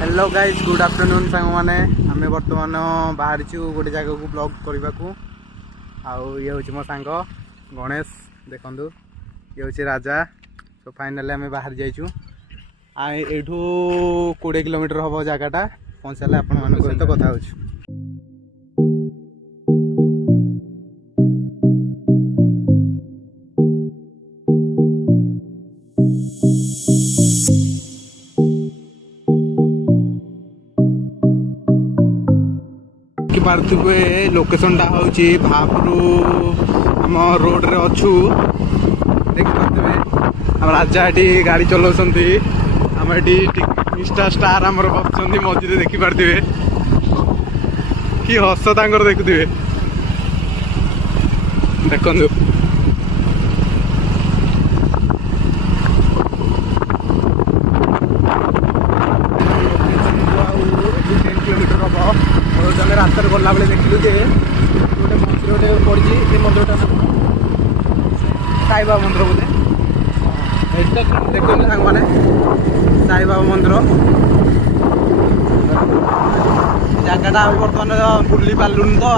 Hello guys good afternoon सांग मैंने आम बर्तमान बाहरी गोटे जगह को ब्लॉग करने को ये हूँ मो सांग गणेश देखु ये हूँ राजा तो फाइनाली आम बाहर जाइचु एठू 20 किलोमीटर हम जगटा पहुँचाले आपण मान सहित कथा हो। पार्थिवे लोकेशन टा हूँ भापरू आम रोड रे अच्छू देखिपे आम राजा ये गाड़ी चलाउछंती आम ये इंस्टा स्टार आमर बसुँच मझे देखिपे कि हस तांकर देखुवे देखु रास्तार गला बेले देखिलु जे गोटे मंदिर गोटे पड़ी ये मंदिरटा साई बाबा मंदिर बोले देखते सांग मैंने साई बाबा मंदिर जगटा बर्तमान बुली पार्लुन तो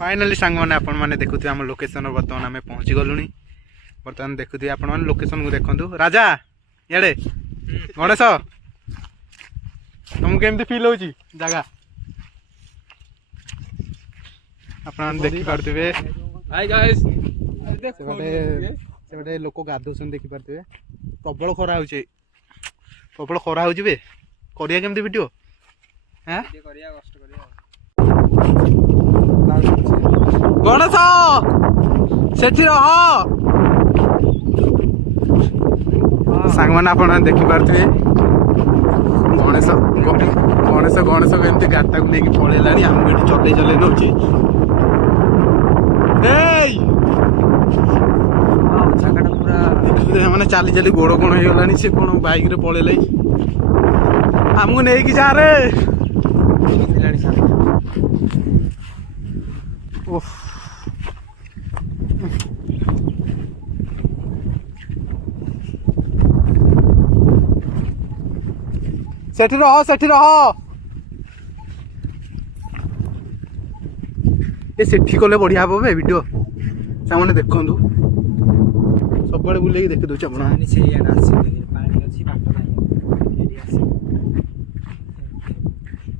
फाइनाली सांग मैंने आपण मैंने देखुए आम लोकेशन बर्तमान आम पहुँची गलु बर्तमान देखुए आपण मैंने लोकेशन को देखु राजा ये गणेश तुमको केमती फिल हो जगह आप देखिपे से लोक गाधुन देखिपे प्रबल खरा हो प्रबल खरा हो करिया केमती वीडियो हाँ गणेश सेठी रह सांग मैंने आप देखिपे गणेश गणेश गणेश एमती गाड़टा को लेकिन पलैला आमको ये चल चल नौची मैंने चली चली गोड़ कौन हो सी कौन बैक रे पलैला आमको नहीं कि जा रे सेठी रह ये सेठी कले बढ़िया हम वीडियो से देखु सब बुले देखी दूचे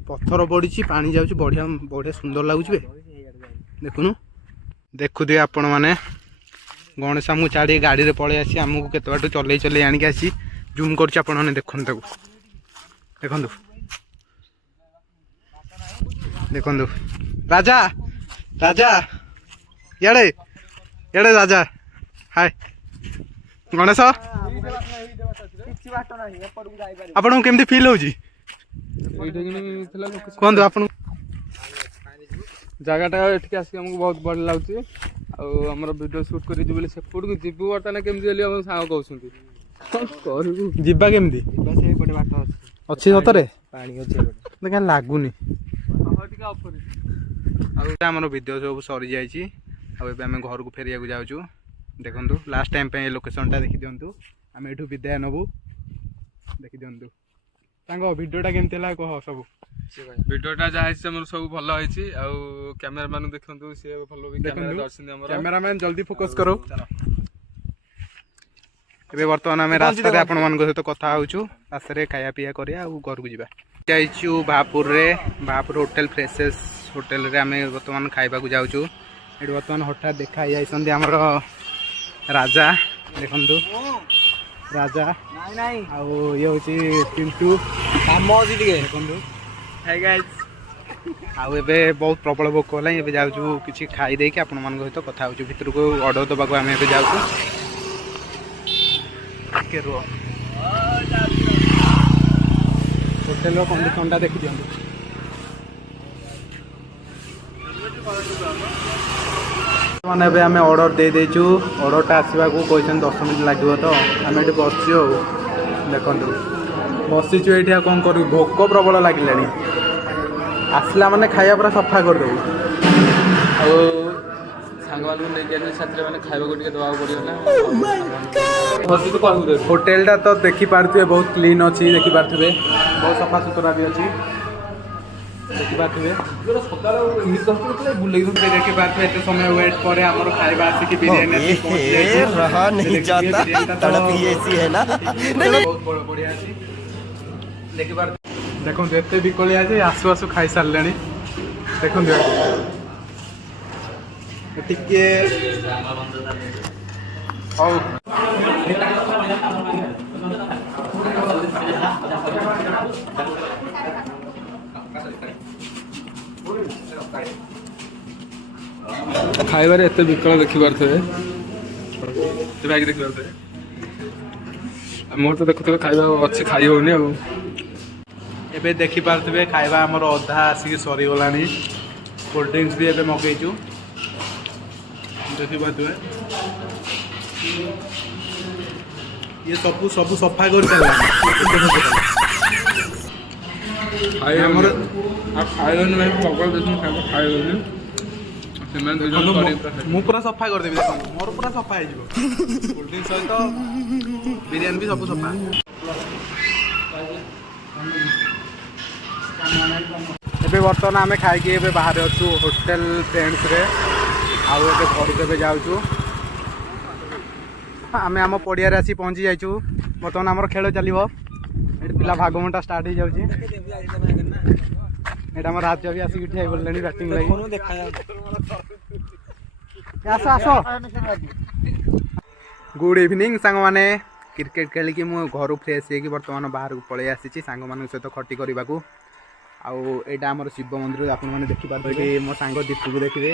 पत्थर पड़ी पानी जाऊँ बढ़िया बढ़िया सुंदर लगुच देखुनु देखुए आपण मैंने गणेश आमको छाड़ी गाड़ी रे पलि आसी आमको केते बाट चल चल आणिक आसी जूम कर देखु देखु देखु राजा राजा याडे याडे राजा हाय गणेश आपन केमती फील हो कहतु आप जगटा एठिक आसिक आमको बहुत भल लगे आमर वीडियो शूट कर सेपट को जीव बर्तमान केमी सांग कहूँ जीवा केमती अच्छी सतरे क्या लगुनि आम वीडियो सब सरी जाए आम घर को फेरिया जाऊँ देखु लास्ट टाइम पे लोकेशन टा देखी दिंतु आम ये विदाय नबू देखी दिंतु वीडियोटा केमती है कह सब वीडियोटा जहाँ सब भल है कैमेरामैन देखु सी भल कैमेरामैन जल्दी फोकस करो ए बर्तमान आम रास्तार आपण मान सहित कथा होचु रास्तार खाया पीया करिया घर को जीवा जाइचु भापुर होटेल फ्रेशेस होटेल रे आम बर्तमान खाइबा को जाउचु एठी बर्तमान हठात देखा जाइसंदी हमर राजा देखंतु राजा आउ ये होची पिंटू काम अछि टिके देखंतु हाय गाइस आउ एबे बहुत प्रबल भोक होला एबे जाउचु किछि खाइ देई कि आपण मान सहित कथा होचु भितर को ऑर्डर दबा को आम एबे जाउचु के रो होटेल कंडीशन देखी दिखाँ मैंने अभी आम ऑर्डर दे देचु ऑर्डरटा आसवा को कहते 10 मिनट लगे तो आम ये बसचु देखु बसीचु ये कौन करूँ भोक प्रबल लगे आसला माने खाଇବା पूरा सफा करदेबू ଆଉ ସାଙ୍ଗମାନଙ୍କୁ ନେଇକି ଆସିଲେ ସାଥିରେ ମାନେ ଖାଇବାକୁ ଟିକେ ଦେବାକୁ ପଡ଼ିବ ନା ତୁ କହିବୁ ଦେ ହୋଟେଲଟା ତ ଦେଖିପାରୁଥିବେ ବହୁତ କ୍ଲିନ୍ ଅଛି ଦେଖିପାରୁଥିବେ ବହୁତ ସଫା ସୁତରା ବି ଅଛି ଦେଖିପାରୁଥିବେ ସକାଳ ଏମିତି ତ ବୁଲେଇ ଦେଖିପାରୁଥିବେ ଏତେ ସମୟ ୱେଟ୍ ପରେ ଆମର ଖାଇବା ଆସିକି ବିରିୟାନୀ ଆସିକି ପହଞ୍ଚି रहा नहीं जाता तड़प ही ऐसी है ना ବହୁତ ବଢ଼ିଆ ଅଛି ଦେଖିପାରୁଥିବେ ଦେଖନ୍ତୁ ଏତେ ବିକଳିଆ ଅଛି ଆସୁ ଆସୁ ଖାଇସାରିଲେଣି ଦେଖନ୍ତୁ ଟିକେ ହଉ ଖାଇବାରେ ଏତେ ବିକଳ ଦେଖିପାରୁଥିବେ ଦେଖିପାରୁଥିବେ ମୋର ତ ଦେଖୁଥିବେ ଖାଇବା ଅଛି ଖାଇ ହେଉନି ଆଉ ଏବେ ଦେଖିପାରୁଥିବେ ଖାଇବା ଆମର ଅଧା ଆସିକି ସରିଗଲାଣି କୋଲ୍ଡ ଡ୍ରିଙ୍କସ୍ ବି ଏବେ ମଗେଇଛୁ ଦେଖିପାରୁଥିବେ ଇଏ ସବୁ ସଫା କରିସାରିଲାଣି ଆମର ଆଉ ଖାଇବନି ଭାଇ ପକଳ ଦେଖୁନ ଖାଇବନି ସେମାନେ ଦୁଇ ଜଣ ମୁଁ ପୁରା ସଫା କରିଦେବି ଦେଖନ୍ତୁ ମୋର ପୁରା ସଫା ହେଇଯିବ କୋଲ୍ଡ ଡ୍ରିଙ୍କ ସହିତ ବିରିୟାନୀ ବି ସବୁ ସଫା ଏବେ ବର୍ତ୍ତମାନ ଆମେ ଖାଇକି ଏବେ ବାହାରେ ଅଛୁ ହୋଟେଲ ଫ୍ରେଣ୍ଡସରେ ଆଉ ଏବେ ଘରକୁ ଏବେ ଯାଉଛୁ ଆମେ ଆମ ପଡ଼ିଆରେ ଆସି ପହଞ୍ଚି ଯାଇଛୁ ବର୍ତ୍ତମାନ ଆମର ଖେଳ ଚାଲିବ ଏଠି ପିଲା ଭାଗମଣ୍ଟା ଷ୍ଟାର୍ଟ ହେଇଯାଉଛି ଏଇଟା ଆମ ରାଜ୍ୟ ବି ଆସିକି ଠିଆ ହେଇପଡ଼ିଲେଣି ବ୍ୟାଟିଂ ଲାଗି ଆସ ଆସ ଗୁଡ୍ ଇଭିନିଂ ସାଙ୍ଗମାନେ କ୍ରିକେଟ ଖେଳିକି ମୁଁ ଘରୁ ଫ୍ରେଶ୍ ହେଇକି ବର୍ତ୍ତମାନ ବାହାରକୁ ପଳେଇ ଆସିଛି ସାଙ୍ଗମାନଙ୍କ ସହିତ ଖଟି କରିବାକୁ ଆଉ ଏଇଟା ଆମର ଶିବ ମନ୍ଦିର ଆପଣମାନେ ଦେଖିପାରିବେ କି ମୋ ସାଙ୍ଗ ଦୀପୁକୁ ଦେଖିବେ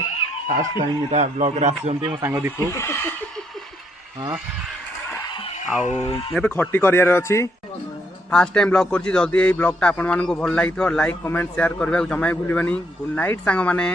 ଫାର୍ଷ୍ଟ ଟାଇମ୍ ଏଇଟା ବ୍ଲଗ୍ରେ ଆସୁଛନ୍ତି ମୋ ସାଙ୍ଗ ଦୀପୁ ହଁ ଆଉ ଏବେ ଖଟି କରିବାର ଅଛି ଫାର୍ଷ୍ଟ ଟାଇମ୍ ବ୍ଲଗ୍ କରୁଛି ଯଦି ଏଇ ବ୍ଲଗ୍ଟା ଆପଣମାନଙ୍କୁ ଭଲ ଲାଗିଥିବ ଲାଇକ୍ କମେଣ୍ଟ ସେୟାର କରିବାକୁ ଜମା ବି ଭୁଲିବନି ଗୁଡ୍ ନାଇଟ୍ ସାଙ୍ଗମାନେ।